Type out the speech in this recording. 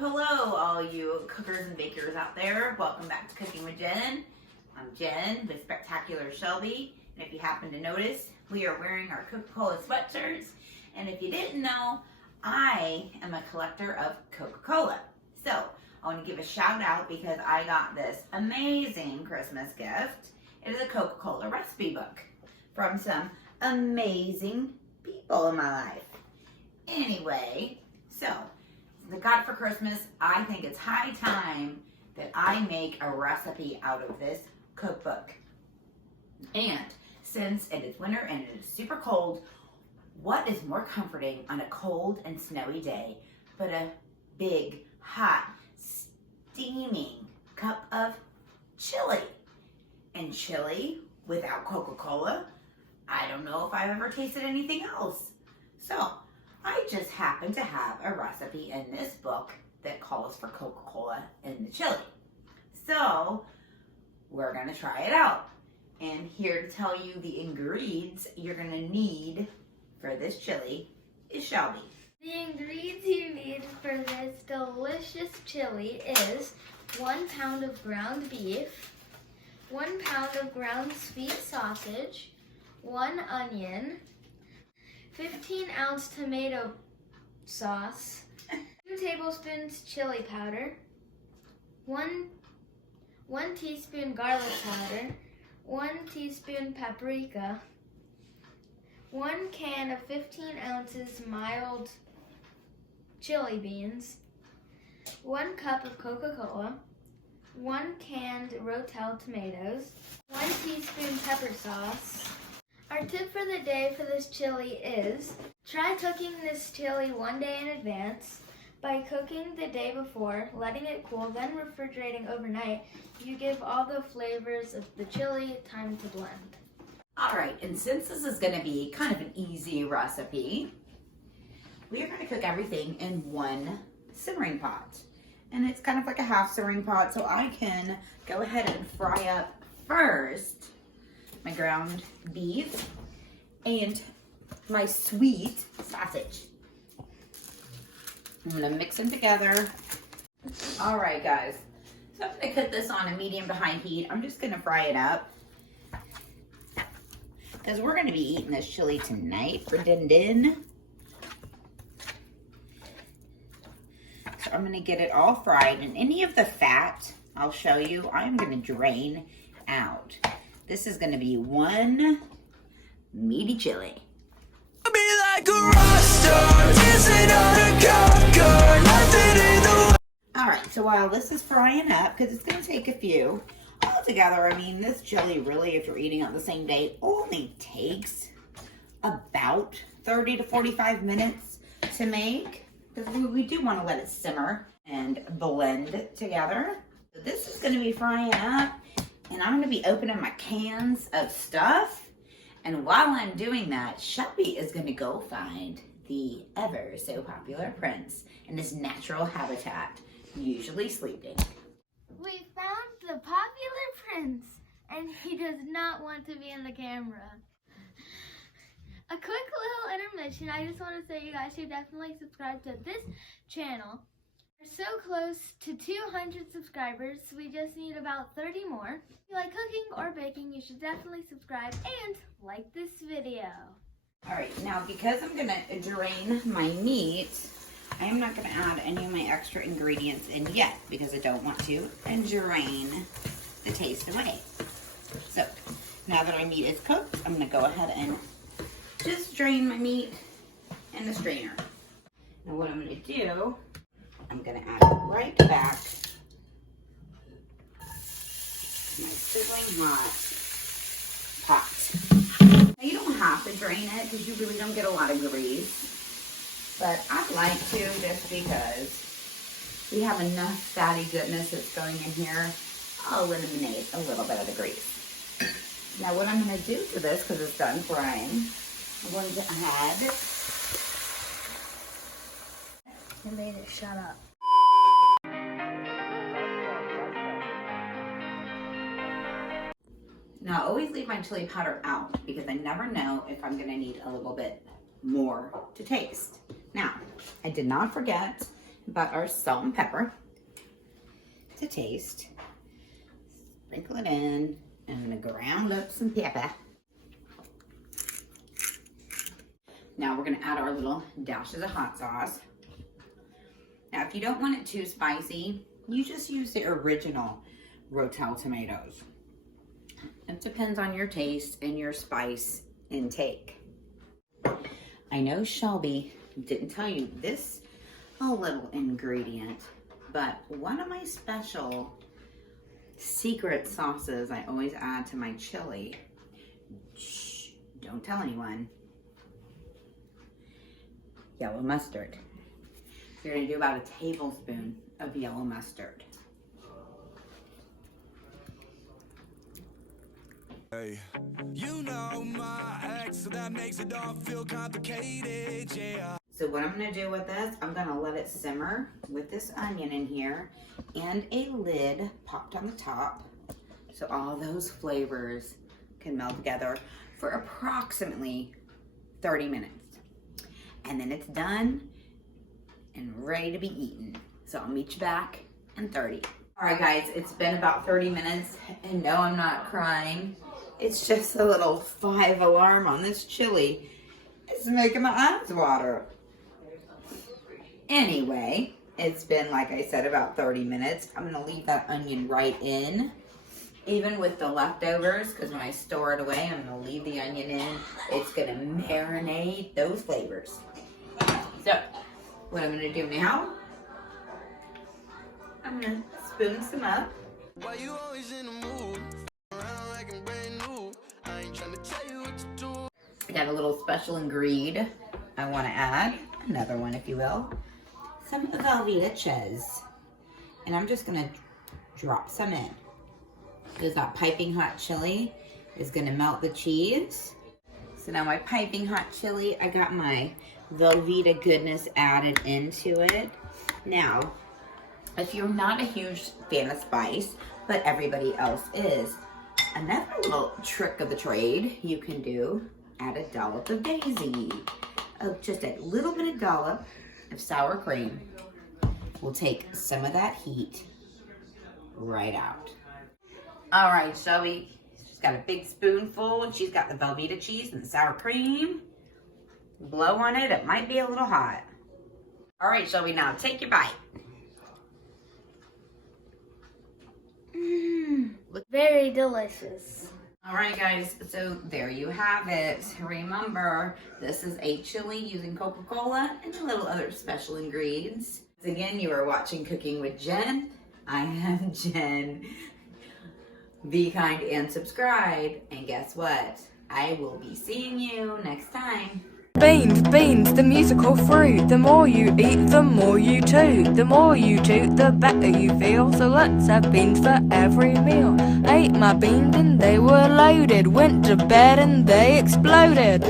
Hello, all you cookers and bakers out there. Welcome back to Cooking with Jen. I'm Jen with Spectacular Shelby, and if you happen to notice, we are wearing our Coca-Cola sweatshirts. And if you didn't know, I am a collector of Coca-Cola. So I want to give a shout out because I got this amazing Christmas gift. It is a Coca-Cola recipe book from some amazing people in my life. Anyway, so I got it for Christmas. I think it's high time that I make a recipe out of this cookbook. And since it is winter and it is super cold, what is more comforting on a cold and snowy day but a big, hot, steaming cup of chili? And chili without Coca-Cola, I don't know if I've ever tasted anything else. So I just happen to have a recipe in this book that calls for Coca-Cola in the chili. So we're gonna try it out. And here to tell you the ingredients you're gonna need for this chili is Shelby. The ingredients you need for this delicious chili is 1 pound of ground beef, 1 pound of ground sweet sausage, 1 onion, 15-ounce tomato sauce, 2 tablespoons chili powder, 1 teaspoon garlic powder, 1 teaspoon paprika, 1 can of 15 ounces mild chili beans, 1 cup of Coca-Cola, 1 canned Rotel tomatoes, 1 teaspoon pepper sauce. Our tip for the day for this chili is, try cooking this chili 1 day in advance. By cooking the day before, letting it cool, then refrigerating overnight, you give all the flavors of the chili time to blend. All right, and since this is gonna be kind of an easy recipe, we are gonna cook everything in 1 simmering pot. And it's kind of like a half simmering pot, so I can go ahead and fry up first my ground beef and my sweet sausage. I'm gonna mix them together. All right, guys. So I'm gonna cook this on a medium to high heat. I'm just gonna fry it up because we're gonna be eating this chili tonight for din. So I'm gonna get it all fried, and any of the fat, I'll show you, I'm gonna drain out. This is gonna be 1 meaty chili. Be like a rock star, dancing on a conquer, nothing in the. All right, so while this is frying up, because it's gonna take a few, altogether, I mean, this chili really, if you're eating it the same day, only takes about 30 to 45 minutes to make, because we do want to let it simmer and blend together. So this is gonna be frying up, and I'm gonna be opening my cans of stuff. And while I'm doing that, Shelby is gonna go find the ever so popular Prince in his natural habitat, usually sleeping. We found the popular prince, and he does not want to be in the camera. A quick little intermission. I just want to say you guys should definitely subscribe to this channel. We're so close to 200 subscribers. We just need about 30 more. If you like cooking or baking, you should definitely subscribe and like this video. All right, now because I'm gonna drain my meat, I am not gonna add any of my extra ingredients in yet because I don't want to drain the taste away. So now that my meat is cooked, I'm gonna go ahead and just drain my meat in the strainer. Now what I'm gonna do, I'm gonna add it right back to my sizzling hot pot. Now you don't have to drain it because you really don't get a lot of grease, but I'd like to just because we have enough fatty goodness that's going in here. I'll eliminate a little bit of the grease. Now what I'm gonna do to this, because it's done frying, I'm going to add. I made it shut up. Now I always leave my chili powder out because I never know if I'm gonna need a little bit more to taste. Now, I did not forget about our salt and pepper to taste. Sprinkle it in. I'm gonna ground up some pepper. Now we're gonna add our little dashes of hot sauce. Now if you don't want it too spicy, you just use the original Rotel tomatoes. It depends on your taste and your spice intake. I know Shelby didn't tell you this little ingredient, but one of my special secret sauces I always add to my chili. Shh, don't tell anyone. Yellow mustard. You're gonna do about a tablespoon of yellow mustard. Hey, you know my ex, so that makes it all feel complicated, yeah. So what I'm gonna do with this, I'm gonna let it simmer with this onion in here and a lid popped on the top so all those flavors can meld together for approximately 30 minutes. And then it's done and ready to be eaten. So I'll meet you back in 30. All right guys, it's been about 30 minutes and no, I'm not crying. It's just a little 5 alarm on this chili. It's making my eyes water. Anyway, it's been, like I said, about 30 minutes. I'm gonna leave that onion right in, even with the leftovers, because when I store it away, I'm gonna leave the onion in. It's gonna marinate those flavors. So, what I'm gonna do now, I'm gonna spoon some up. Why you always in the mood? Around like I'm brand new. I ain't trying to tell you what to do. I got a little special ingredient I wanna add, another one if you will. Some Velveeta cheese. And I'm just gonna drop some in. Because that piping hot chili is gonna melt the cheese. So now my piping hot chili, I got my Velveeta goodness added into it. Now, if you're not a huge fan of spice, but everybody else is, another little trick of the trade you can do, add a dollop of daisy. Just a little bit of dollop of sour cream. We'll take some of that heat right out. All right, Shelby, she's got a big spoonful and she's got the Velveeta cheese and the sour cream. Blow on it, it might be a little hot. All right, Shelby, now take your bite. Very delicious. All right, guys, so there you have it. Remember, this is a chili using Coca-Cola and a little other special ingredients. Again, you are watching Cooking with Jen. I am Jen. Be kind and subscribe. And guess what? I will be seeing you next time. Beans, the musical fruit. The more you eat, the more you toot. The more you toot, the better you feel. So let's have beans for every meal. Ate my beans and they were loaded. Went to bed and they exploded.